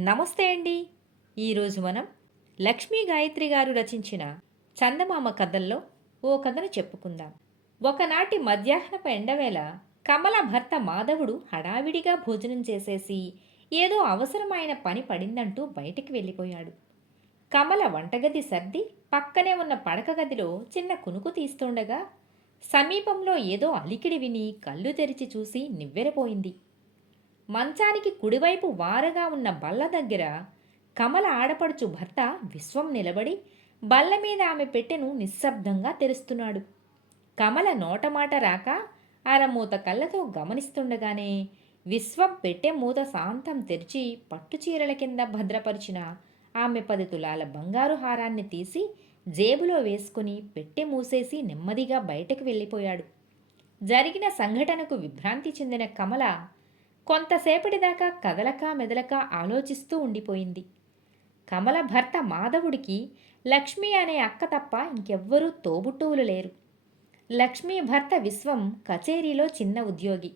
నమస్తే అండి. ఈరోజు మనం లక్ష్మీ గాయత్రి గారు రచించిన చందమామ కథల్లో ఓ కథను చెప్పుకుందాం. ఒకనాటి మధ్యాహ్నపు ఎండవేళ కమల భర్త మాధవుడు హడావిడిగా భోజనం చేసేసి ఏదో అవసరమైన పని పడిందంటూ బయటికి వెళ్ళిపోయాడు. కమల వంటగది సర్ది పక్కనే ఉన్న పడక గదిలో చిన్న కునుకు తీస్తుండగా సమీపంలో ఏదో అలికిడి విని కళ్ళు తెరిచి చూసి నివ్వెరపోయింది. మంచానికి కుడివైపు వారగా ఉన్న బల్ల దగ్గర కమల ఆడపడుచు భర్త విశ్వం నిలబడి బల్ల మీద ఆమె పెట్టెను నిశ్శబ్దంగా తెరుస్తున్నాడు. కమల నోటమాట రాక అరమూత కళ్ళతో గమనిస్తుండగానే విశ్వం పెట్టె మూత శాంతం తెరిచి పట్టుచీరల కింద భద్రపరిచిన ఆమె పది తులాల బంగారు హారాన్ని తీసి జేబులో వేసుకుని పెట్టె మూసేసి నెమ్మదిగా బయటకు వెళ్ళిపోయాడు. జరిగిన సంఘటనకు విభ్రాంతి చెందిన కమల కొంతసేపటిదాకా కదలక మెదలక ఆలోచిస్తూ ఉండిపోయింది. కమల భర్త మాధవుడికి లక్ష్మి అనే అక్క తప్ప ఇంకెవ్వరూ తోబుట్టువులు లేరు. లక్ష్మి భర్త విశ్వం కచేరీలో చిన్న ఉద్యోగి.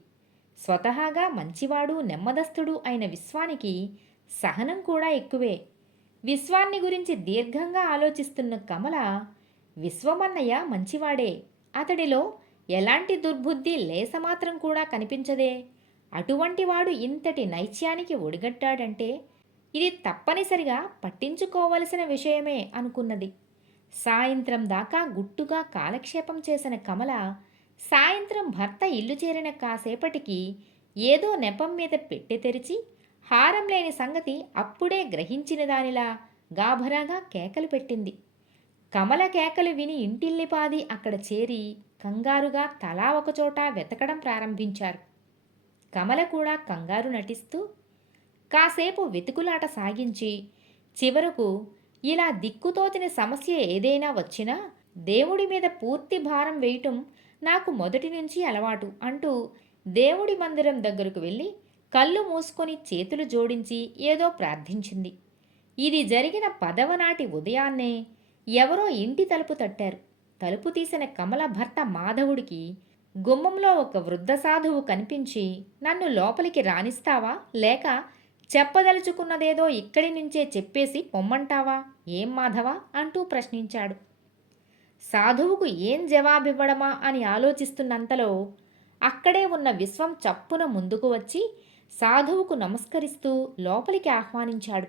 స్వతహాగా మంచివాడు నెమ్మదస్తుడు అయిన విశ్వానికి సహనం కూడా ఎక్కువే. విశ్వాన్ని గురించి దీర్ఘంగా ఆలోచిస్తున్న కమల విశ్వమన్నయ్య మంచివాడే. అతడిలో ఎలాంటి దుర్బుద్ధి లేసమాత్రం కూడా కనిపించదే. అటువంటి వాడు ఇంతటి నైత్యానికి ఒడిగట్టాడంటే ఇది తప్పనిసరిగా పట్టించుకోవలసిన విషయమే అనుకున్నది. సాయంత్రం దాకా గుట్టుగా కాలక్షేపం చేసిన కమల సాయంత్రం భర్త ఇల్లు చేరిన కాసేపటికి ఏదో నెపం మీద పెట్టె తెరిచి హారం లేని సంగతి అప్పుడే గ్రహించిన దానిలా గాభరాగా కేకలు పెట్టింది. కమల కేకలు విని ఇంటిల్లిపాది అక్కడ చేరి కంగారుగా తలా ఒకచోట వెతకడం ప్రారంభించారు. కమల కూడా కంగారు నటిస్తూ కాసేపు వెతుకులాట సాగించి చివరకు ఇలా దిక్కుతోచిన సమస్య ఏదైనా వచ్చినా దేవుడి మీద పూర్తి భారం వేయటం నాకు మొదటి నుంచి అలవాటు అంటూ దేవుడి మందిరం దగ్గరకు వెళ్ళి కళ్ళు మూసుకొని చేతులు జోడించి ఏదో ప్రార్థించింది. ఇది జరిగిన పదవ నాటి ఉదయాన్నే ఎవరో ఇంటి తలుపు తట్టారు. తలుపు తీసిన కమల భర్త మాధవుడికి గుమ్మంలో ఒక వృద్ధ సాధువు కనిపించి నన్ను లోపలికి రాణిస్తావా లేక చెప్పదలుచుకున్నదేదో ఇక్కడి నుంచే చెప్పేసి పొమ్మంటావా? ఏం మాధవా? అంటూ ప్రశ్నించాడు. సాధువుకు ఏం జవాబివ్వడమా అని ఆలోచిస్తున్నంతలో అక్కడే ఉన్న విశ్వం చప్పున ముందుకు వచ్చి సాధువుకు నమస్కరిస్తూ లోపలికి ఆహ్వానించాడు.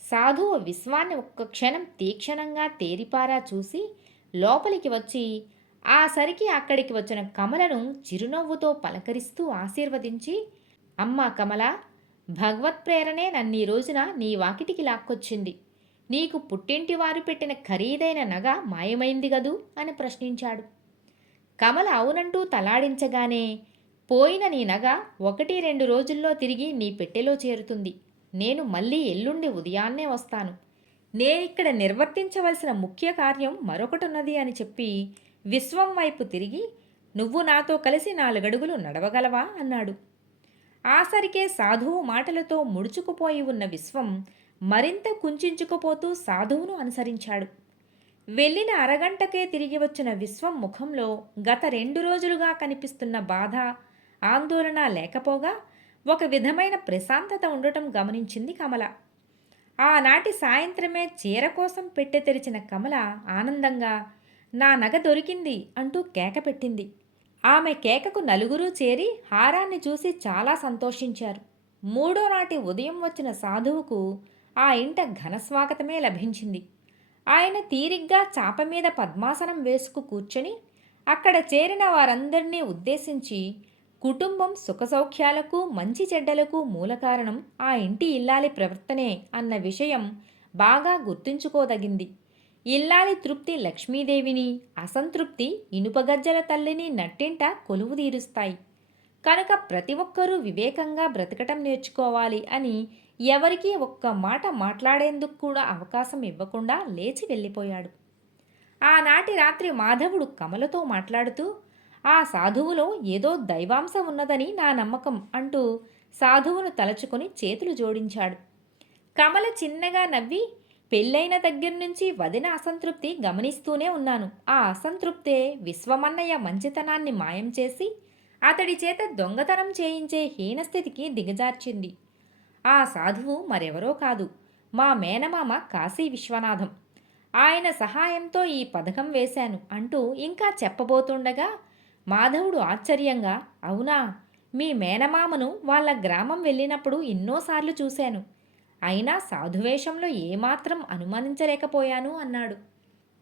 సాధువు విశ్వాన్ని ఒక్క క్షణం తీక్షణంగా తేరిపారా చూసి లోపలికి వచ్చి ఆ సరికి అక్కడికి వచ్చిన కమలను చిరునవ్వుతో పలకరిస్తూ ఆశీర్వదించి అమ్మా కమల భగవత్ ప్రేరణే నన్ను ఈ రోజున నీ వాకిటికి లాక్కొచ్చింది. నీకు పుట్టింటి వారు పెట్టిన ఖరీదైన నగ మాయమైంది గదు అని ప్రశ్నించాడు. కమల అవునంటూ తలాడించగానే పోయిన నీ నగ ఒకటి రెండు రోజుల్లో తిరిగి నీ పెట్టెలో చేరుతుంది. నేను మళ్ళీ ఎల్లుండి ఉదయాన్నే వస్తాను. నేనిక్కడ నిర్వర్తించవలసిన ముఖ్య కార్యం మరొకటున్నది అని చెప్పి విశ్వం వైపు తిరిగి నువ్వు నాతో కలిసి నాలుగడుగులు నడవగలవా? అన్నాడు. ఆసరికే సాధువు మాటలతో ముడుచుకుపోయి ఉన్న విశ్వం మరింత కుంచుకుపోతూ సాధువును అనుసరించాడు. వెళ్ళిన అరగంటకే తిరిగి వచ్చిన విశ్వం ముఖంలో గత రెండు రోజులుగా కనిపిస్తున్న బాధ ఆందోళన లేకపోగా ఒక విధమైన ప్రశాంతత ఉండటం గమనించింది కమల. ఆనాటి సాయంత్రమే చీర కోసం పెట్టె తెరిచిన కమల ఆనందంగా నా నగ దొరికింది అంటూ కేక పెట్టింది. ఆమె కేకకు నలుగురూ చేరి హారాన్ని చూసి చాలా సంతోషించారు. మూడో నాటి ఉదయం వచ్చిన సాధువుకు ఆ ఇంట ఘనస్వాగతమే లభించింది. ఆయన తీరిగ్గా చాప మీద పద్మాసనం వేసుకు కూర్చొని అక్కడ చేరిన వారందరినీ ఉద్దేశించి కుటుంబం సుఖసౌఖ్యాలకు మంచి చెడ్డలకు మూల కారణం ఆ ఇంటి ఇల్లాలి ప్రవర్తనే అన్న విషయం బాగా గుర్తుంచుకోదగింది. ఇల్లాలి తృప్తి లక్ష్మీదేవిని అసంతృప్తి ఇనుపగజ్జల తల్లిని నట్టింట కొలువు తీరుస్తాయి. కనుక ప్రతి ఒక్కరూ వివేకంగా బ్రతకటం నేర్చుకోవాలి అని ఎవరికీ ఒక్క మాట మాట్లాడేందుకు కూడా అవకాశం ఇవ్వకుండా లేచి వెళ్ళిపోయాడు. ఆనాటి రాత్రి మాధవుడు కమలతో మాట్లాడుతూ ఆ సాధువులో ఏదో దైవాంశం ఉన్నదని నా నమ్మకం అంటూ సాధువును తలచుకొని చేతులు జోడించాడు. కమల చిన్నగా నవ్వి పెళ్ళైన దగ్గర నుంచి వదిన అసంతృప్తి గమనిస్తూనే ఉన్నాను. ఆ అసంతృప్తే విశ్వమన్నయ్య మంచితనాన్ని మాయం చేసి అతడి చేత దొంగతనం చేయించే హీనస్థితికి దిగజార్చింది. ఆ సాధువు మరెవరో కాదు. మా మేనమామ కాశీ విశ్వనాథం. ఆయన సహాయంతో ఈ పథకం వేశాను అంటూ ఇంకా చెప్పబోతుండగా మాధవుడు ఆశ్చర్యంగా అవునా మీ మేనమామను వాళ్ళ గ్రామం వెళ్ళినప్పుడు ఎన్నోసార్లు చూశాను. అయినా సాధువేషంలో ఏమాత్రం అనుమానించలేకపోయాను అన్నాడు.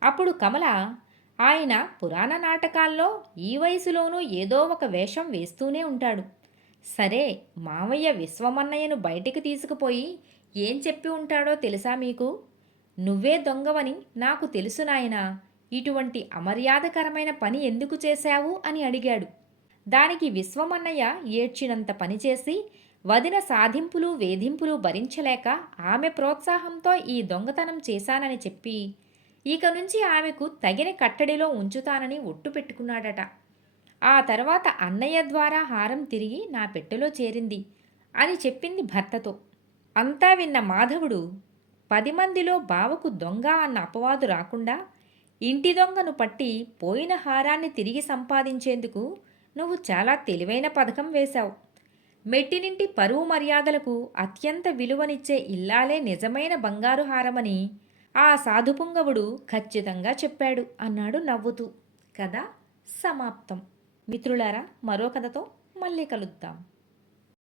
అప్పుడు కమల ఆయన పురాణ నాటకాల్లో ఈ వయసులోనూ ఏదో ఒక వేషం వేస్తూనే ఉంటాడు. సరే మావయ్య విశ్వమన్నయ్యను బయటికి తీసుకుపోయి ఏం చెప్పి ఉంటాడో తెలుసా మీకు? నువ్వే దొంగవని నాకు తెలుసు నాయనా. ఇటువంటి అమర్యాదకరమైన పని ఎందుకు చేశావు అని అడిగాడు. దానికి విశ్వమన్నయ్య ఏడ్చినంత పనిచేసి వదిన సాధింపులు వేధింపులు భరించలేక ఆమె ప్రోత్సాహంతో ఈ దొంగతనం చేశానని చెప్పి ఇక నుంచి ఆమెకు తగిన కట్టడిలో ఉంచుతానని ఒట్టు పెట్టుకున్నాడట. ఆ తర్వాత అన్నయ్య ద్వారా హారం తిరిగి నా పెట్టెలో చేరింది అని చెప్పింది భర్తతో. అంతా విన్న మాధవుడు పది మందిలో బావకు దొంగ అన్న అపవాదు రాకుండా ఇంటి దొంగను పట్టి పోయిన హారాన్ని తిరిగి సంపాదించేందుకు నువ్వు చాలా తెలివైన పథకం వేశావు. మెట్టినింటి పరువు మర్యాదలకు అత్యంత విలువనిచ్చే ఇల్లాలే నిజమైన బంగారు హారమని ఆ సాధుపుంగవుడు ఖచ్చితంగా చెప్పాడు అన్నాడు నవ్వుతూ. కథ సమాప్తం. మిత్రులారా మరో కథతో మళ్ళీ కలుద్దాం.